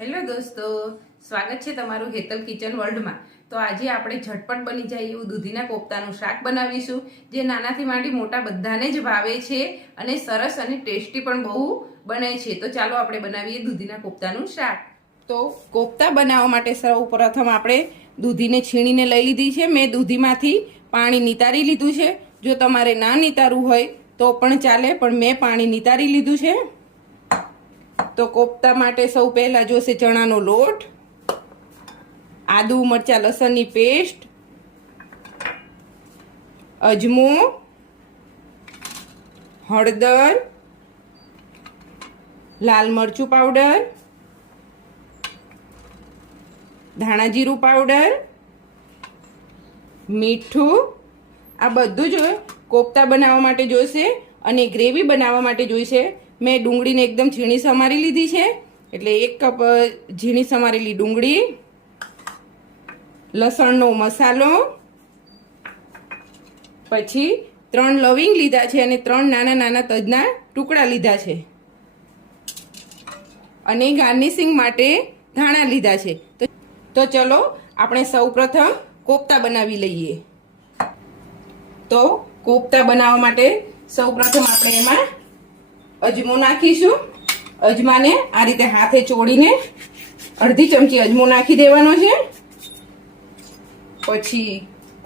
Hello દોસ્તો, સ્વાગત છે તમારું હેતલ કિચન વર્લ્ડમાં. તો આજે આપણે ઝટપટ બની જાય એવું દૂધીના કોફતાનું શાક બનાવીશું, જે નાનાથી માંડી મોટા બધાને જ ભાવે છે અને સરસ અને ટેસ્ટી પણ બહુ બને છે. તો ચાલો આપણે બનાવીએ દૂધીના કોફતાનું શાક. તો કોફતા બનાવવા માટે સૌ પ્રથમ આપણે દૂધીને છીણીને લઈ લીધી છે. મેં દૂધીમાંથી પાણી નિતારી લીધું છે. જો તમારે ના નિતારવું હોય તો પણ ચાલે, પણ મેં પાણી નિતારી લીધું છે. તો કોફતા માટે સૌ પહેલા જોશે ચણાનો લોટ, આદુ મરચા, લસણની પેસ્ટ, અજમો, હળદર, લાલ મરચું પાવડર, ધાણા જીરું પાવડર, મીઠું, આ બધું જ કોફતા બનાવવા માટે જોઈશે અને ગ્રેવી બનાવવા માટે જોઈશે. મેં ડુંગળીને એકદમ ઝીણી સમારી લીધી છે. એટલે એક કપ ઝીણી સમારેલી ડુંગળી, લસણનો મસાલો, પછી ત્રણ લવિંગ લીધા છે અને ત્રણ નાના નાના તજના ટુકડા લીધા છે. અને ગાર્નિશિંગ માટે ધાણા લીધા છે. તો ચલો આપણે સૌ પ્રથમ કોફતા બનાવી લઈએ. તો કોફતા બનાવવા માટે સૌ પ્રથમ આપણે એમાં અજમો નાખીશું. અજમાને આ રીતે હાથે ચોળીને અડધી ચમચી અજમો નાખી દેવાનો છે. પછી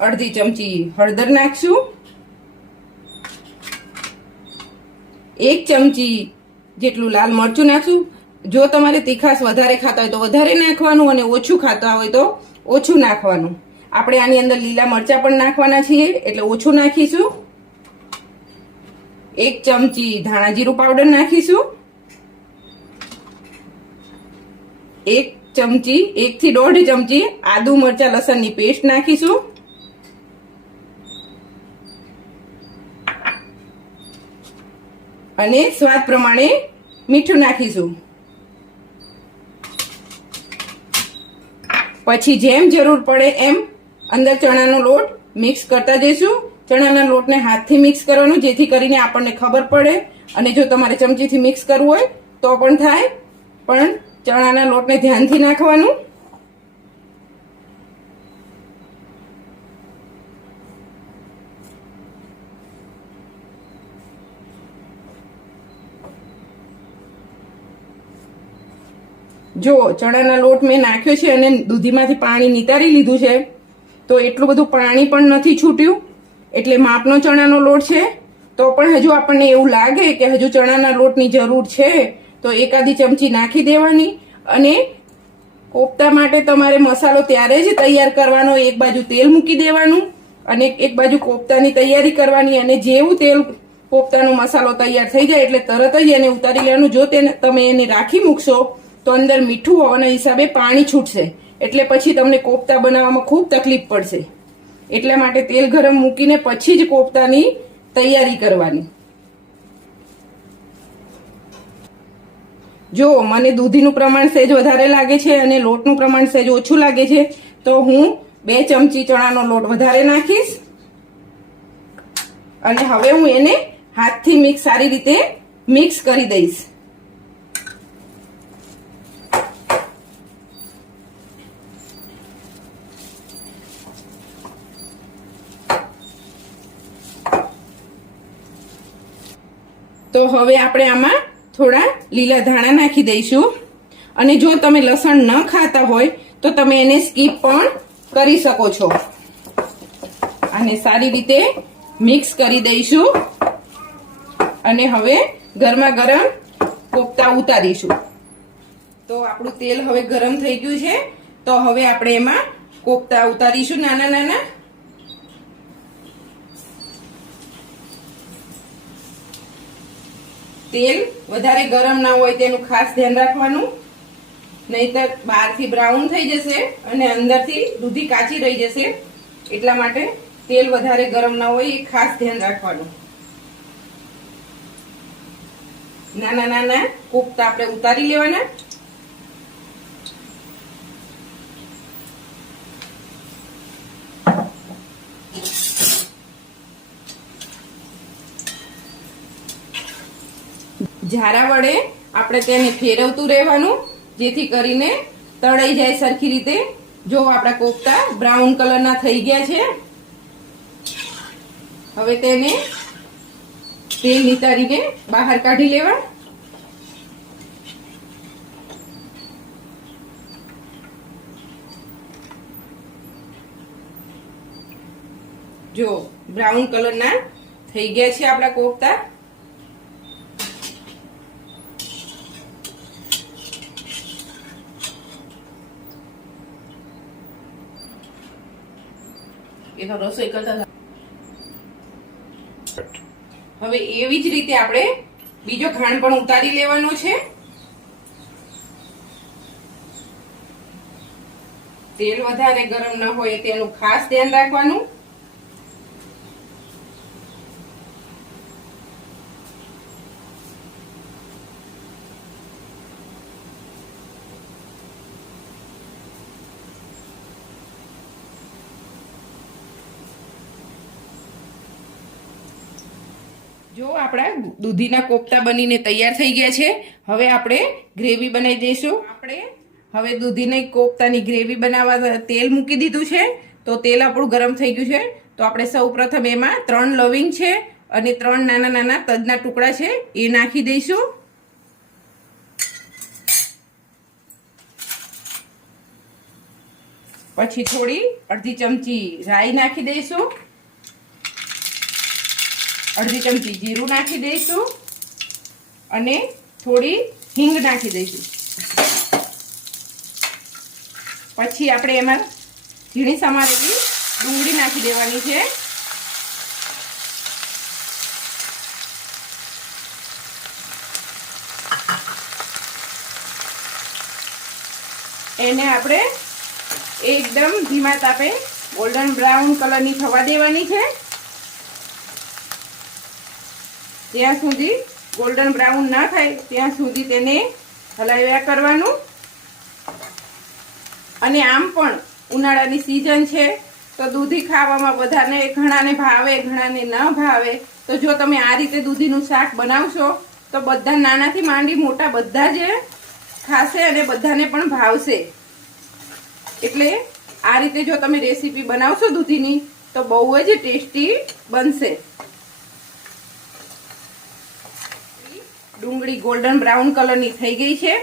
અડધી ચમચી હળદર નાખશું. એક ચમચી જેટલું લાલ મરચું નાખશું. જો તમારે તીખાશ વધારે ખાતા હોય તો વધારે નાખવાનું અને ઓછું ખાતા હોય તો ઓછું નાખવાનું. આપણે આની અંદર લીલા મરચાં પણ નાખવાના છીએ, એટલે ઓછું નાખીશું. એક ચમચી ધાણા જીરું પાવડર નાખીશું. એક ચમચી એક થી દોઢ ચમચી આદુ મરચા લસણની પેસ્ટ નાખીશું. અને સ્વાદ પ્રમાણે મીઠું નાખીશું. પછી જેમ જરૂર પડે એમ અંદર ચણાનો લોટ મિક્સ કરતા જઈશું. ચણાના લોટને હાથથી મિક્સ કરવાનું, જેથી કરીને આપણને ખબર પડે. અને જો તમારે ચમચીથી મિક્સ કરવું હોય, તો પણ થાય. પણ ચણાના લોટને ધ્યાનથી નાખવાનું. જો ચણાના લોટ મેં નાખ્યો છે અને દૂધીમાંથી પાણી નિતારી લીધું છે, તો એટલું બધું પાણી પણ નથી છૂટ્યું. એટલે માપનો ચણાનો લોટ છે. તો પણ હજુ આપણને એવું લાગે કે હજુ ચણાના લોટની જરૂર છે, તો એકાદી ચમચી નાખી દેવાની અને કોફતા માટે તમારે મસાલો ત્યારે જ તૈયાર કરવાનો, એક બાજુ તેલ મૂકી દેવાનું અને એક બાજુ કોફતાની તૈયારી કરવાની અને જેવું તેલ કોફતાનો મસાલો તૈયાર થઈ જાય એટલે તરત જ એને ઉતારી લેવાનું. જો તેને તમે એને રાખી મૂકશો, તો અંદર મીઠું હોવાના હિસાબે પાણી છૂટશે. એટલે પછી તમને કોફતા બનાવવામાં ખૂબ તકલીફ પડશે. એટલા માટે તેલ ગરમ મૂકીને પછી જ કોફતાની તૈયારી કરવાની. જો, મને દૂધીનું પ્રમાણ સહેજ વધારે લાગે છે અને લોટનું પ્રમાણ સહેજ ઓછું લાગે છે, તો હું બે ચમચી ચણાનો લોટ વધારે નાખીશ. અને હવે હું એને હાથથી મિક્સ સારી રીતે મિક્સ કરી દઈશ તો હવે આપણે આમાં થોડા લીલા ધાણા નાખી દઈશું. અને જો તમે લસણ ન ખાતા હોય, તો તમે એને સ્કીપ પણ કરી શકો છો. અને સારી રીતે મિક્સ કરી દઈશું. અને હવે ગરમા ગરમ કોફતા ઉતારીશું. તો આપણું તેલ હવે ગરમ થઈ ગયું છે. તો હવે આપણે એમાં કોફતા ઉતારીશું નાના નાના. તેલ વધારે ગરમ ના હોય તેનું ખાસ ધ્યાન રાખવાનું. નહીતર બહારથી બ્રાઉન થઈ જશે અને અંદરથી દૂધી કાચી રહી જશે. એટલા માટે તેલ વધારે ગરમ ના હોય એ ખાસ ધ્યાન રાખવાનું. નાના નાના કોફતા આપણે ઉતારી લેવાના. ઝારા વડે આપણે તેને ફેરવતું રહેવાનું, જેથી કરીને તળાઈ જાય સરખી રીતે. જો આપણા કોફતા બ્રાઉન કલરના થઈ ગયા છે, હવે તેને તેલ નિતારીને બહાર કાઢી લેવા. જો બ્રાઉન કલરના થઈ ગયા છે આપણા કોફતા એ રસોઈ કરતા હવે એવી જ રીતે આપણે બીજો ઘાણ પણ ઉતારી લેવાનો છે. તેલ વધારે ગરમ ન હોય તેનું ખાસ ધ્યાન રાખવાનું. જો આપણા દૂધીના કોફતા બનીને તૈયાર થઈ ગયા છે, હવે આપણે ગ્રેવી બનાવી દઈશું. આપણે હવે દૂધીને કોફતાની ગ્રેવી બનાવવા તેલ મૂકી દીધું છે, તો તેલ આપણું ગરમ થઈ ગયું છે. તો આપણે સૌપ્રથમ એમાં ત્રણ લવિંગ છે અને ત્રણ નાના નાના તજના ટુકડા છે, એ નાખી દઈશું. પછી થોડી અડધી ચમચી રાઈ નાખી દઈશું. અડધી ચમચી જીરું નાખી દઈશું અને થોડી હિંગ નાખી દઈશું. પછી આપણે એમાં ઝીણી સમારેલી ડુંગળી નાખી દેવાની છે. એને આપણે એકદમ ધીમા તાપે ગોલ્ડન બ્રાઉન કલરની થવા દેવાની છે. ત્યાં સુધી ગોલ્ડન બ્રાઉન ના થાય, ત્યાં સુધી તેને હલાવ્યા કરવાનું. અને આમ પણ ઉનાળાની સિઝન છે, તો દૂધી ખાવામાં બધાને ઘણાને ભાવે, ઘણાને ન ભાવે. તો જો તમે આ રીતે દૂધીનું શાક બનાવશો, તો બધા નાનાથી માંડી મોટા બધા જ ખાશે અને બધાને પણ ભાવશે. એટલે આ રીતે જો તમે રેસીપી બનાવશો દૂધીની, તો બહુ જ ટેસ્ટી બનશે. ડુંગળી ગોલ્ડન બ્રાઉન કલરની થઈ ગઈ છે.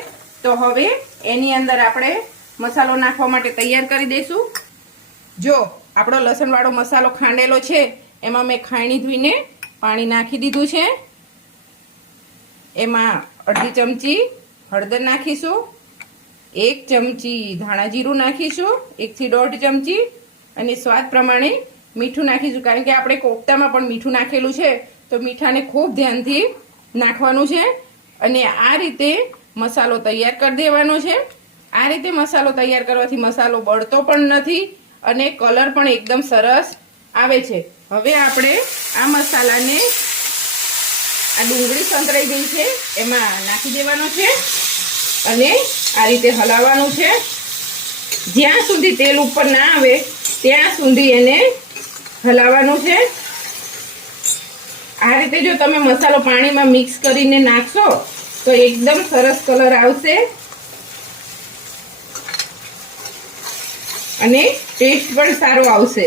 તો હવે એની અંદર આપણે મસાલો નાખવા માટે તૈયાર કરી દઈશું. જો, આપણો લસણવાળો મસાલો ખાંડેલો છે, એમાં મેં ખાણી ધોઈને પાણી નાખી દીધું છે. એમાં અડધી ચમચી હળદર નાખીશું, એક ચમચી ધાણા જીરું નાખીશું, એકથી દોઢ ચમચી અને સ્વાદ પ્રમાણે મીઠું નાખીશું. કારણ કે આપણે કોફતામાં પણ મીઠું નાખેલું છે, તો મીઠાને ખૂબ ધ્યાનથી નાખવાનું છે અને આ રીતે મસાલો તૈયાર કરી દેવાનો છે. આ રીતે મસાલો તૈયાર કરવાથી મસાલો બળતો પણ નથી અને કલર પણ એકદમ સરસ આવે છે. હવે આપણે આ મસાલાને આ ડુંગળી સંતરાઈ ગઈ છે, એમાં નાખી દેવાનો છે અને આ રીતે હલાવવાનું છે. જ્યાં સુધી તેલ ઉપર ના આવે, ત્યાં સુધી એને હલાવવાનું છે. આ રીતે જો તમે મસાલો પાણીમાં મિક્સ કરીને નાખશો, તો એકદમ સરસ કલર આવશે. અને ટેસ્ટ પણ સારો આવશે.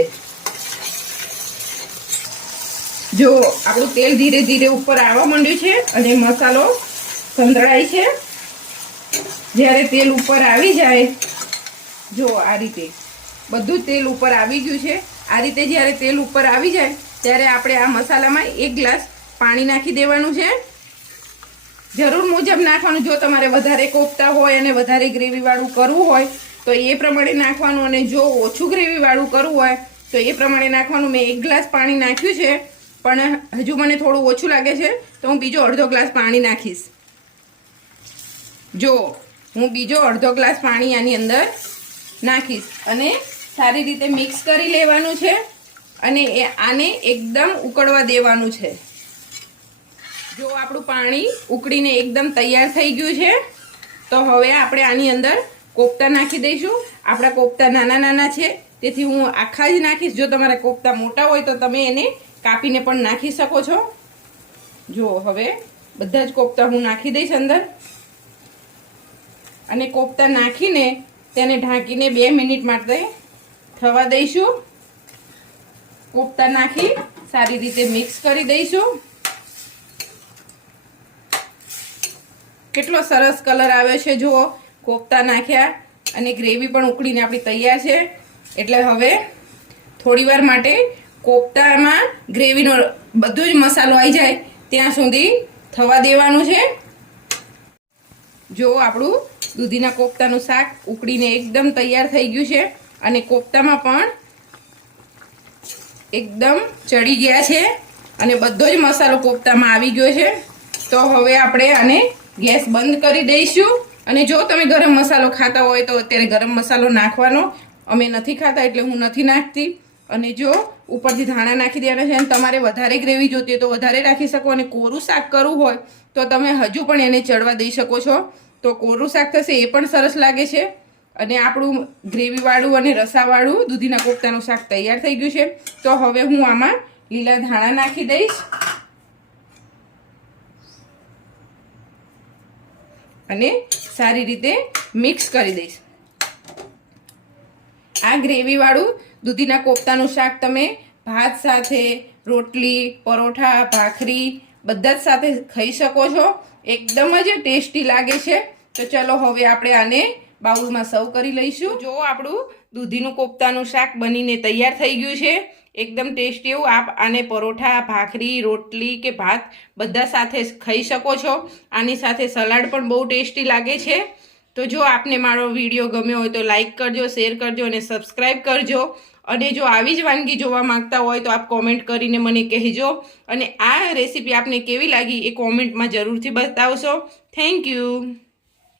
જો આપણું તેલ ધીરે ધીરે ઉપર આવવા માંડ્યું છે અને મસાલો સંતળાય છે, જ્યારે તેલ ઉપર આવી જાય, જો આ રીતે બધું તેલ ઉપર આવી ગયું છે, આ રીતે જ્યારે તેલ ઉપર આવી જાય ત્યારે આપણે આ મસાલામાં એક ગ્લાસ પાણી નાખી દેવાનું છે. જરૂર મુજબ નાખવાનું, જો તમારે વધારે કોફતા હોય અને વધારે ગ્રેવીવાળું કરવું હોય, તો એ પ્રમાણે નાખવાનું અને જો ઓછું ગ્રેવીવાળું કરવું હોય, તો એ પ્રમાણે નાખવાનું. મેં એક ગ્લાસ પાણી નાખ્યું છે, પણ હજુ મને થોડું ઓછું લાગે છે, તો હું બીજો અડધો ગ્લાસ પાણી નાખીશ. જો, હું બીજો અડધો ગ્લાસ પાણી આની અંદર નાખીશ અને સારી રીતે મિક્સ કરી લેવાનું છે. અને એ આને એકદમ ઉકળવા દેવાનું છે. જો આપણું પાણી ઉકળીને એકદમ તૈયાર થઈ ગયું છે, તો હવે આપણે આની અંદર કોફતા નાખી દઈશું. આપણા કોફતા નાના નાના છે, તેથી હું આખા જ નાખીશ. જો તમારા કોફતા મોટા હોય તો તમે એને કાપીને પણ નાખી શકો છો. જો હવે બધા જ કોફતા હું નાખી દઈશ અંદર. અને કોફતા નાખીને તેને ઢાંકીને બે મિનિટ માટે થવા દઈશું. કોફતા નાખી, સારી રીતે મિક્સ કરી દઈશું. કેટલો સરસ કલર આવ્યો છે જુઓ, કોફતા નાખ્યા અને ગ્રેવી પણ ઉકળીને આપણી તૈયાર છે. એટલે હવે થોડીવાર માટે કોફતામાં ગ્રેવીનો બધો જ મસાલો આવી જાય ત્યાં સુધી થવા દેવાનું છે. જો આપણું દૂધીના કોફતાનું શાક ઉકળીને એકદમ તૈયાર થઈ ગયું છે અને કોફતામાં પણ એકદમ ચડી ગયા છે અને બધો જ મસાલો કોફતામાં આવી ગયો છે. તો હવે આપણે આને ગેસ બંધ કરી દઈશું. અને જો તમે ગરમ મસાલો ખાતા હોય તો અત્યારે ગરમ મસાલો નાખવાનો. અમે નથી ખાતા એટલે હું નથી નાખતી. અને જો ઉપરથી ધાણા નાખી દેવાના છે અને તમારે વધારે ગ્રેવી જોતી હોય તો વધારે રાખી શકો અને કોરું શાક કરવું હોય તો તમે હજુ પણ એને ચડવા દઈ શકો છો. તો કોરું શાક થશે એ પણ સરસ લાગે છે. અને આપણું ગ્રેવીવાળું અને રસાવાળું દૂધીના કોફતાનું શાક તૈયાર થઈ ગયું છે. તો હવે હું આમાં લીલા ધાણા નાખી દઈશ. અને સારી રીતે મિક્સ કરી દઈશ. આ ગ્રેવીવાળું દૂધીના કોફતાનું શાક તમે ભાત સાથે, રોટલી, પરોઠા, ભાખરી, બધા જ સાથે ખાઈ શકો છો. એકદમ જ ટેસ્ટી લાગે છે. તો ચલો હવે આપણે આને બાઉલમાં સર્વ કરી લઈશું. જો આપણું દૂધીનું કોફતાનું શાક બનીને તૈયાર થઈ ગયું છે. એકદમ ટેસ્ટી એવું. આપ આને પરોઠા, ભાખરી, રોટલી કે ભાત બધા સાથે ખાઈ શકો છો. આની સાથે સલાડ પણ બહુ ટેસ્ટી લાગે છે. તો જો આપને મારો વીડિયો ગમ્યો હોય તો લાઇક કરજો, શેર કરજો અને સબસ્ક્રાઈબ કરજો. અને જો આવી જ વાનગી જોવા માંગતા હોય તો આપ કોમેન્ટ કરીને મને કહેજો. અને આ રેસીપી આપને કેવી લાગી એ કોમેન્ટમાં જરૂરથી બતાવશો. Thank you.